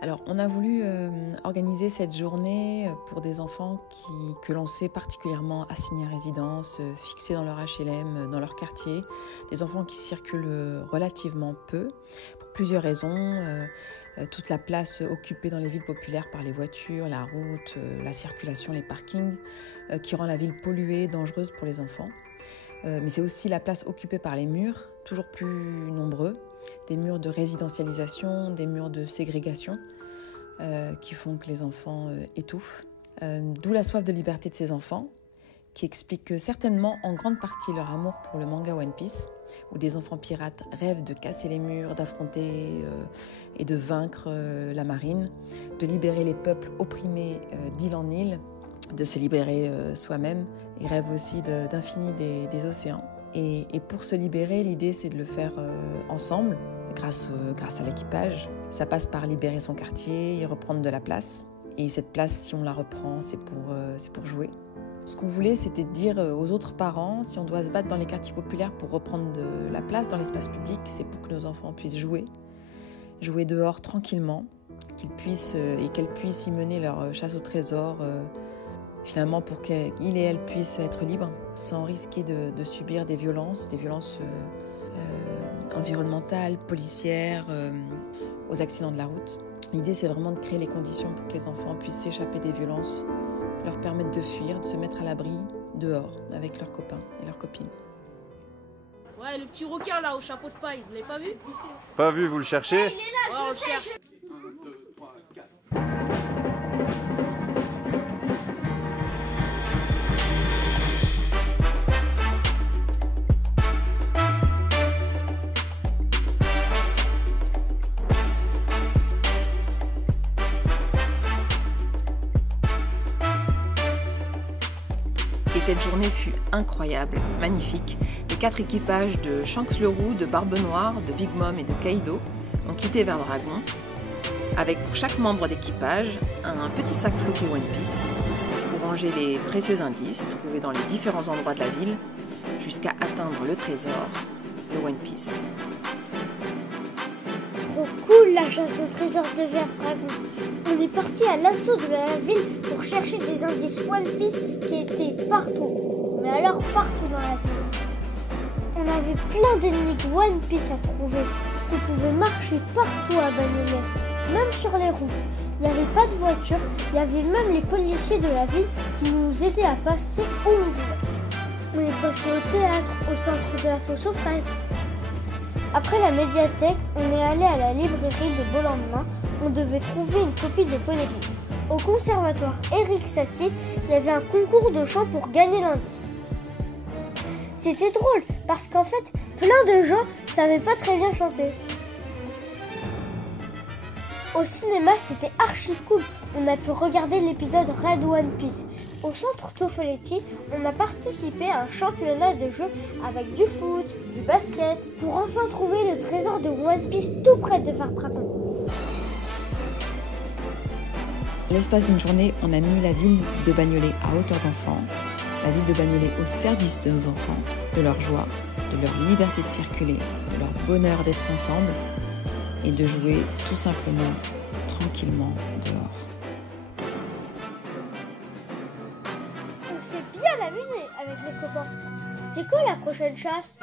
Alors, on a voulu organiser cette journée pour des enfants que l'on sait particulièrement assignés à résidence, fixés dans leur HLM, dans leur quartier, des enfants qui circulent relativement peu, pour plusieurs raisons. Toute la place occupée dans les villes populaires par les voitures, la route, la circulation, les parkings, qui rend la ville polluée, dangereuse pour les enfants. Mais c'est aussi la place occupée par les murs, toujours plus nombreux, des murs de résidentialisation, des murs de ségrégation qui font que les enfants étouffent. D'où la soif de liberté de ces enfants, qui explique certainement en grande partie leur amour pour le manga One Piece, où des enfants pirates rêvent de casser les murs, d'affronter et de vaincre la marine, de libérer les peuples opprimés d'île en île, de se libérer soi-même. Ils rêvent aussi d'infini des océans. Et pour se libérer, l'idée c'est de le faire ensemble, grâce à l'équipage. Ça passe par libérer son quartier et reprendre de la place. Et cette place, si on la reprend, c'est pour jouer. Ce qu'on voulait, c'était de dire aux autres parents, si on doit se battre dans les quartiers populaires pour reprendre de la place dans l'espace public, c'est pour que nos enfants puissent jouer dehors tranquillement, qu'ils puissent et qu'elles puissent y mener leur chasse au trésor, finalement pour qu'ils et elles puissent être libres, sans risquer de subir des violences environnementales, policières, aux accidents de la route. L'idée, c'est vraiment de créer les conditions pour que les enfants puissent s'échapper des violences, leur permettre de fuir, de se mettre à l'abri dehors avec leurs copains et leurs copines. Ouais, le petit requin là au chapeau de paille, vous l'avez pas vu? Pas vu, vous le cherchez? Ouais, il est là, je le cherche. Et cette journée fut incroyable, magnifique. Les 4 équipages de Shanks le Roux, de Barbe Noire, de Big Mom et de Kaido ont quitté Vert Dragon, avec pour chaque membre d'équipage un petit sac floqué One Piece pour ranger les précieux indices trouvés dans les différents endroits de la ville jusqu'à atteindre le trésor de One Piece. Trop cool la chasse au trésor de Vert Dragon. On est parti à l'assaut de la ville pour chercher des indices One Piece qui étaient partout. Mais alors partout dans la ville. On avait plein d'ennemis de One Piece à trouver. On pouvait marcher partout à Bagnolet, même sur les routes. Il n'y avait pas de voiture, il y avait même les policiers de la ville qui nous aidaient à passer où on voulait. On est passé au théâtre, au centre de la fosse aux fraises. Après la médiathèque, on est allé à la librairie de Beau-Lendemain. On devait trouver une copie de Poneglyph. Au conservatoire Eric Satie, il y avait un concours de chant pour gagner l'indice. C'était drôle parce qu'en fait, plein de gens savaient pas très bien chanter. Au cinéma, c'était archi cool. On a pu regarder l'épisode Red One Piece. Au centre Toffeletti, on a participé à un championnat de jeux avec du foot, du basket, pour enfin trouver le trésor de One Piece tout près de Vert Dragon. L'espace d'une journée, on a mis la ville de Bagnolet à hauteur d'enfant, la ville de Bagnolet au service de nos enfants, de leur joie, de leur liberté de circuler, de leur bonheur d'être ensemble et de jouer tout simplement, tranquillement dehors. On s'est bien amusé avec les copains. C'est quoi la prochaine chasse ?